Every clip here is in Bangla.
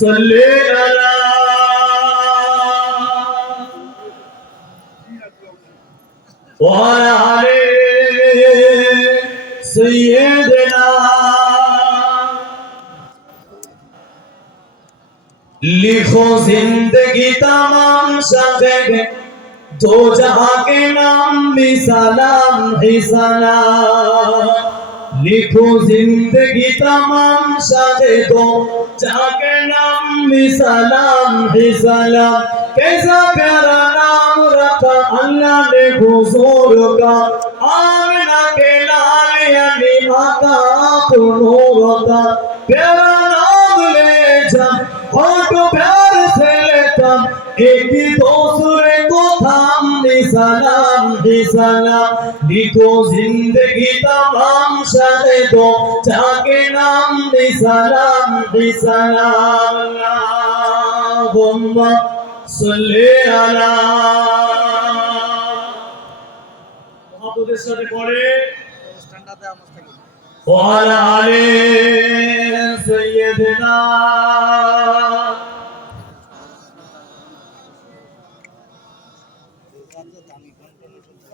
صل على وعلى عليه سيدنا لکھو زندگی تمام شخص دو جہاں کے نام بھی سلام ہی سلام लिखो ज़िंदगी तमाम शगे दो। जहाँ के नाम भी सलाम ही सलाम। कैसा प्यारा नाम रखा अल्लाह ने हुजूर का। आमिना के लाल यानी माता आप नूर का। प्यारा नाम ले जा होठों प्यार से लेता, एक ही को সালাম দি সালাম। লিখো জিন্দগি তমাম সাথে তো চাকে নাম দি সালাম দি সালাম। আল্লাহুম্মা সাল্লি আলা মহাপদের সাথে পড়ে। স্ট্যান্ডাতে আমার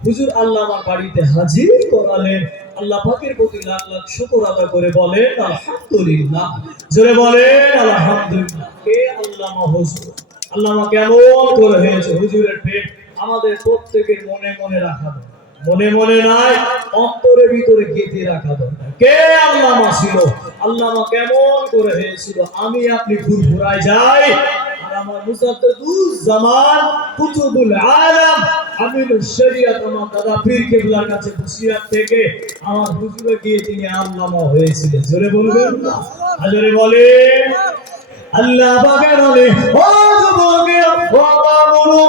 হুজুর আল্লাহ আমার বাড়িতে হাজির করালেন। আল্লাহ পাকের প্রতি লাখ লাখ শুকর আদায় করে বলেন, আলহামদুলিল্লাহ। জোরে বলেন, আলহামদুলিল্লাহ। কে আল্লামা হুজুর, আল্লামা কেমন করে হয়েছে হুজুরের পেট আমাদের প্রত্যেকের মনে মনে রাখা দরকার। মনে মনে নাই অন্তরের ভিতরে গেঁথে রাখা দরকার। কে আল্লামা ছিল? আল্লামা কেমন করে হয়েছিল? আমি আপনি ফুরফুরায় যাই। আমার মুসাদ্দুজ জামান কুতুবুল আলম আমিনুল শরিয়াত আমার দাদা পীর কেবলার কাছে বসিরাত থেকে আমার হুজুরে গিয়ে তিনি আল্লামা হয়েছিলেন। জোরে বলবেন? না জোরে বলে? আল্লাহ হলে ও যুবকে ও বাবুরু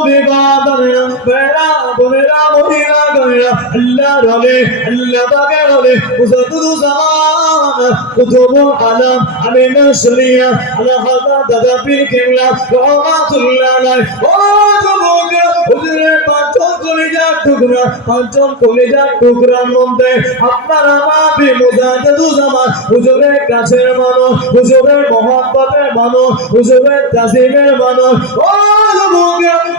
বেড়া বনেরা মহিলা গনেরা আল্লাহ রলে আল্লাহ পাকের হলে উসাদুদু জামান কুতুবুল আলম আমিনা শরিয়া আল্লাহ হাদা দাদা পীর কেবলা, রহমাতুল্লাহ আলাই ও যুবকে হুজুরের পাঁচজন কলিজার টুকরা, পাঁচজন কলিজার টুকরার মধ্যে আপনার আমার বিমুজাদু জামান, হুজুরের কাছের মানুষ, হুজুরের মহব্বতের মানুষ, হুজুরের তাজিমের মানুষ। ও আপনারা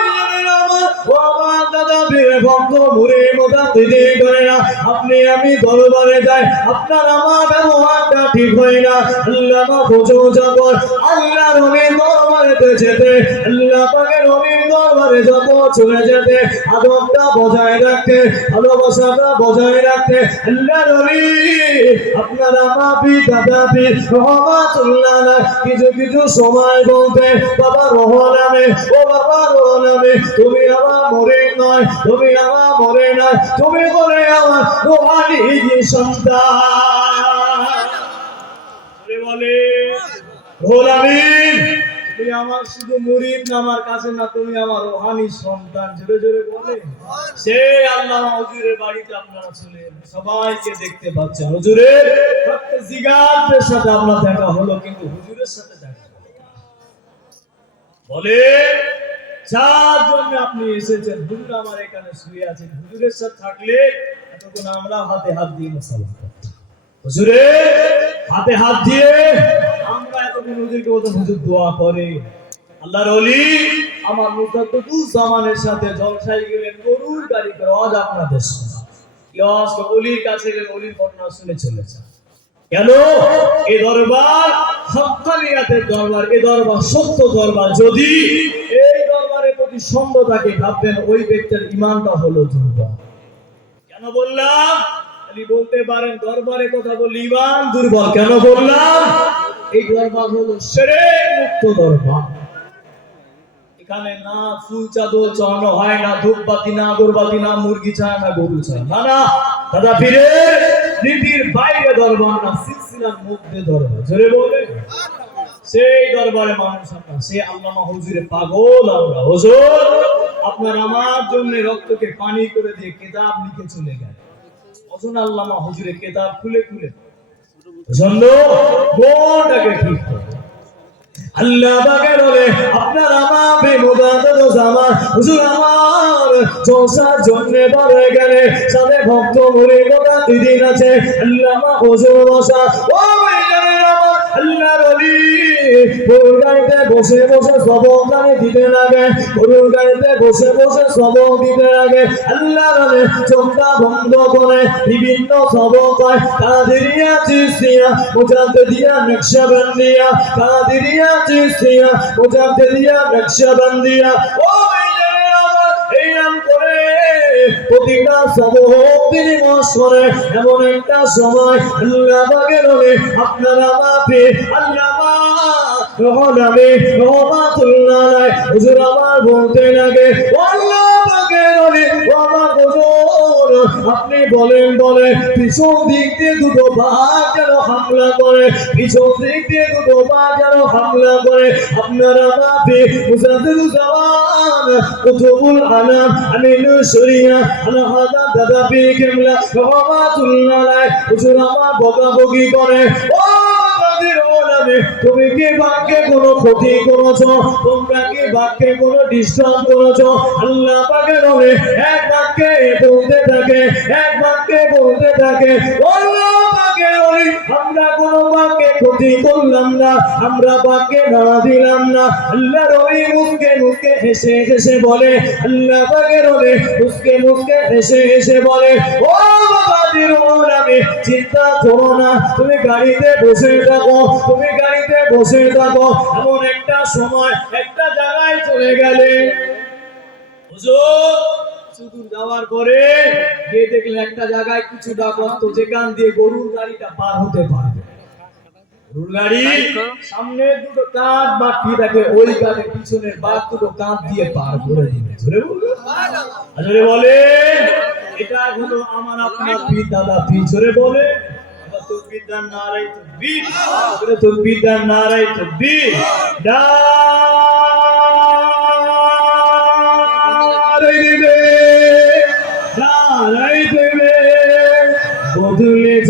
না। আপনি, আমি দরবারে যাই, আপনার আমার ব্যবহারটা ঠিক হয় না। আল্লাহ আল্লাহ রবির দরবারেতে যেতে দরবারে যত চলে যেতে বজায় রাখতে, ভালোবাসাটা বজায় রাখতে আল্লাহ রবি আপনার কিছু কিছু সময় বলতে, বাবা রহ নামে ও বাবা রহ নামে তুমি আমার মরে নয়, তুমি আমার মরে নয়, তুমি করে আমার রোহানি সন্তান। বলে তুমি আমার শুধু মুরিদ আমার কাছে না, তুমি আমার রোহানি সন্তান। জোরে জোরে বলে, সে আল্লাহ হুজুরের বাড়িতে আপনারা চলে সবাইকে দেখতে পাচ্ছেন। হুজুরের জিগাতের সাথে আপনার দেখা হলো, কিন্তু হুজুরের সাথে দেখা বলে যার জন্য আপনি এসেছেন, হুজুর আমার এখানে শুয়ে আছেন। হুজুরের সাথে থাকলে এতক্ষণ আমরা হাতে হাত দিয়ে মশালা হুজুরে, হাতে হাত দিয়ে আমরা এতদিন হুজুরকে বলতাম, হুজুর, দোয়া করে। আল্লাহর অলি আমার মুসাদ্দুল জামানের সাথে জলসাই গেলেন, গরুর গাড়ি করে। আজ আপনাদের শোনা। অলির কাছে গেলেন অলির বর্ণনা শুনে চলেছে কেন? এ দরবার হক্কানিয়াতের দরবার, এ দরবার সত্য দরবার। যদি এই থাকে ভাববেন? ওই ব্যক্তির ইমানটা হলো দুর্বল। কেন বললাম? খালি বলতে পারেন, দরবারে কথা বলি ইমান দুর্বল। কেন বললাম? এই দরবার হলো সেরে মুক্ত দরবার। এখানে না ফুল চাদর চড়ানো হয়, না ধূপবাতি না না মুরগি ছাড়া না গরু ছাড়া না না, দাদা পীরের নীতির বাইরে দরবার, না সিলসিলার মধ্যে দরবার। জোরে বলে সেই দরবারে মানুষ আমরা সে আল্লামা হুজুরে পাগল আমরা। হুজুর, আপনার আমার জন্য রক্তকে পানি করে দিয়ে কেতাব লিখে চলে গেল। অজন আল্লামা হুজুরে কেতাব খুলে খুলে জন্য ঠিক করে। আল্লাহ পাকের আপনার আমার বেমুদাত জামান হুজুর, আমার জন্য গেলে সাথে ভক্ত মরে কথা দিদিন আছে। আল্লাহ হুজুর ও আল্লাহর অলি গরুর গাড়িতে বসে বসে সবক গানে দিতে লাগে, গরুর গাড়িতে বসে বসে সবক দিতে লাগে। আল্লাহ রানে চোখটা বন্ধ করে, বিভিন্ন সবক হয়। কাদিরিয়া চিস্তিয়া মুজাদ্দ দিয়া নকশা বন্দিয়া কাদিরিয়া চিস্তিয়া মুজাদ্দ দিয়া নকশা বন্দিয়া ও প্রতিটা সবক তিনি মশ করে এমন একটা সময় আপনারা মাপে আল্লাহ আপনি বলেন বলে পিছন দিক দিয়ে দুটো যেন হামলা করে, পিছন দিক দিয়ে দুটো যেন হামলা করে, আপনারা মাপে বকাবকি করে তুমি কি বাক্যে কোনো ক্ষতি করেছ? তোমরা কি বাক্যে কোনো ডিস্টার্ব করেছ? আল্লাহ পাকে এক বাক্যে বলতে থাকে, এক বাক্যে বলতে থাকে আল্লাহ পাকে বলে, আমরা কোনো বাক্যে ক্ষতি করলাম না, আমরা বাক্যে না দিলাম না। আল্লাহ রবি মুখে মুখে হেসে হেসে বলে, আল্লাহ পাকে বলে মুখে মুখে হেসে হেসে বলে, ও চিন্তা করো না, তুমি গাড়িতে বসে থাকো, তুমি গাড়িতে বসে থাকো। এমন একটা সময়, একটা জায়গায় চলে গেলে। হুজুর শুধু যাওয়ার পরে গিয়ে দেখলে একটা জায়গায় কিছুটা গর্ত যেখান দিয়ে গরুর গাড়িটা পার হতে পারবে। গাড়ি সামনে দুটো কাঁধ বাকি থাকে ওই কাঁধে পিছনের বাঘ দুটো কাঁধ দিয়ে পার করে দিবে ধরে বলবে বলে এটা হলো আমার আপনার পীর দাদা পীর জোরে বলে বিদ্যার নারাই তো বীর এবার বিদ্যার নারাই তো বীর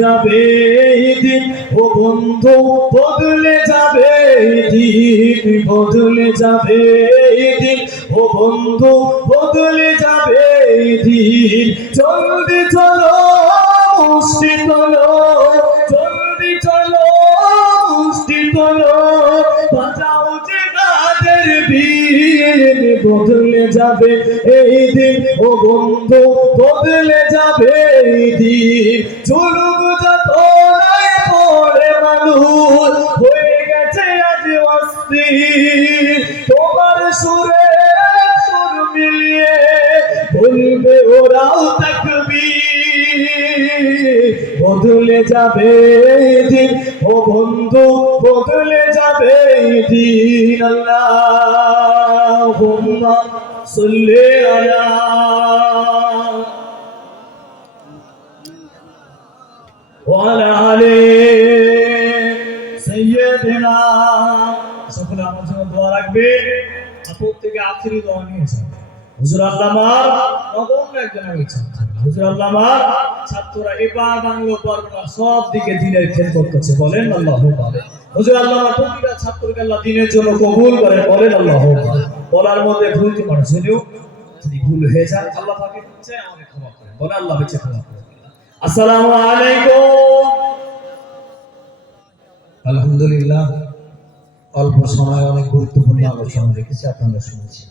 যাবে দিন, ও বন্ধু, বদলে যাবে দিন, বদলে যাবে দিন, ও বন্ধু, বদলে যাবে দিন। জলদি চলো, মুষ্টি তোলো। বদলে যাবে এই দিন। ও বন্ধু, বদলে যাবে এই দিন। চলুক যত পড়ে মানুষ হয়ে গেছে আজ অস্থির। তোমার সুরে সুর মিলিয়ে বলবে ওরাও থাকবি বদলে যাবে দিন। ও বন্ধু, বদলে যাবে দিন। আল্লাহ। সাল্লি আলা وعلى آل سيدنا সকলে আমার জন্য দোয়া রাখবে আর প্রত্যেকে আখিরি দোয়া নিয়েছে হুজুর আল্লামার নবম একজন আমি ছাত্র হুজুর আল্লামার ছাত্ররা এবার বাংলো পরগনা সব দিকে দিনের খেল করতেছে বলেন আল্লাহ পাবে হুজুর আল্লামার প্রতিটা ছাত্রকে আল্লাহ দিনের জন্য কবুল করে বলেন আল্লাহ বলার মধ্যে ভুলতে পারে। যদিও যদি ভুল হয়ে যায় আল্লাহ পাকে চাই আমাকে ক্ষমা করেন বলে আল্লাহ বেঁচে ক্ষমা করেন আসসালামু আলাইকুম। আলহামদুলিল্লাহ। অল্প সময় অনেক গুরুত্বপূর্ণ আলোচনা রেখেছি আপনারা শুনেছেন।